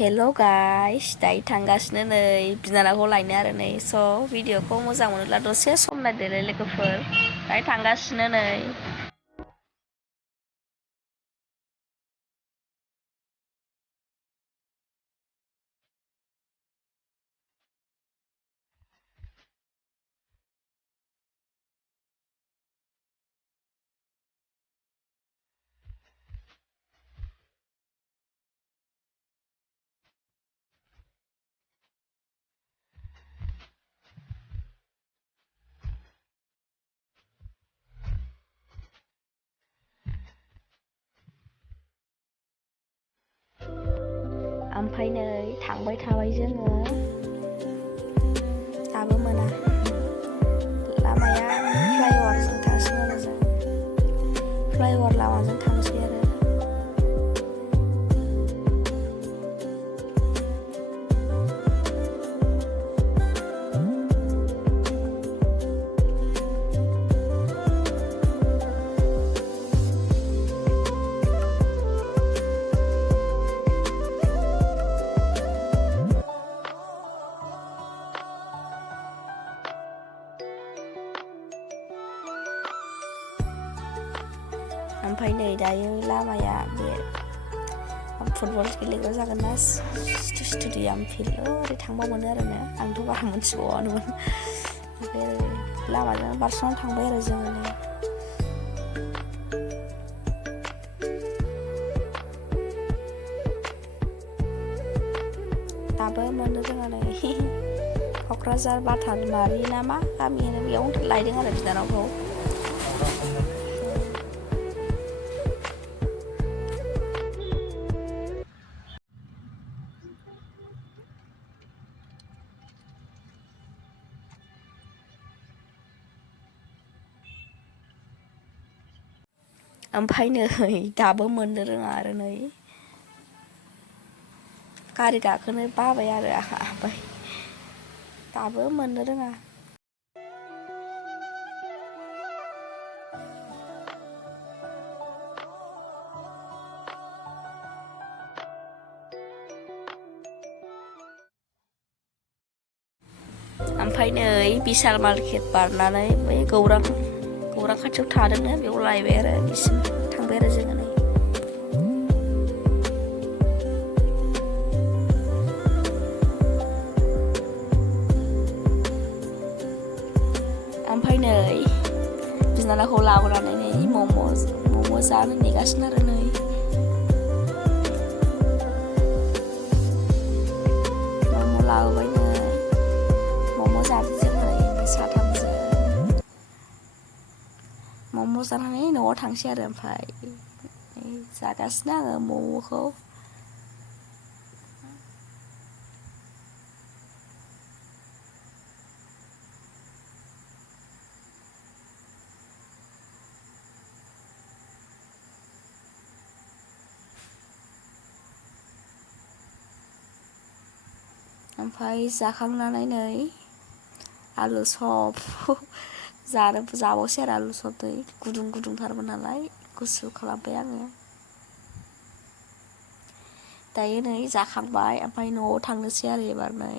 हेल' guys दायो थांगासिनो नै बिनानावखौ लायनो आरो नै स' भिडिअखौ मोजां मोनोब्ला दसे सम नायदोलै लोगोफोर दायो थांगासिनो नै ओमफ्राय नै थांबाय थाबाय जोङो दाबो मोना लामाया फ्लाइअभारजों थांसिगोन आरो जों फ्लाइअभार लामाजों थांसै आरो ओमफ्राय नै दायो लामाया बे फुटबल गेलेग्रा जागोन ना स्टेडियाम फिल्ड ओरै थांबा मोनो आरो ना आंथ' बारा मोनथिबावानोमोन ओमफ्राय ओरै लामाजों बारस'नानै थांबाय आरो जोङो नै दाबो मोननो रोङा नै क'क्राझार बातालमारि ना मा गामि होनो बेयावनो लायदों आरो बिनानावखौ ओमफ्राय नै दाबो मोननो रोङा आरो नै गारि गाखोनो बाबाय आरो आंहा ओमफ्राय दाबो मोननो रोङा ओमफ्राय नै बिशाल मार्केट बारनानै बै गौरां खाथियाव थादोंनो बेयाव लायबाय आरो बिसिम थांबाय आरो जोङो नै ओमफ्राय नै बिनानावखौ लाबोनानै नै मम' जानो नेगासिनो आरो नै मम' लाबोबाय नै मम' जादों जोङो नै साथामजों मम' जानानै न'आव थांसै आरो ओमफ्राय जागासिनो आङो मम'खौ ओमफ्राय जाखांनानै नै आलु सब जाबावसै आरो आलु सब दै गुदुंथारमोन नालाय गुसु खालामबाय आङो दायो नै जाखांबाय ओमफ्राय न'आव थांनोसै आरो एबार नै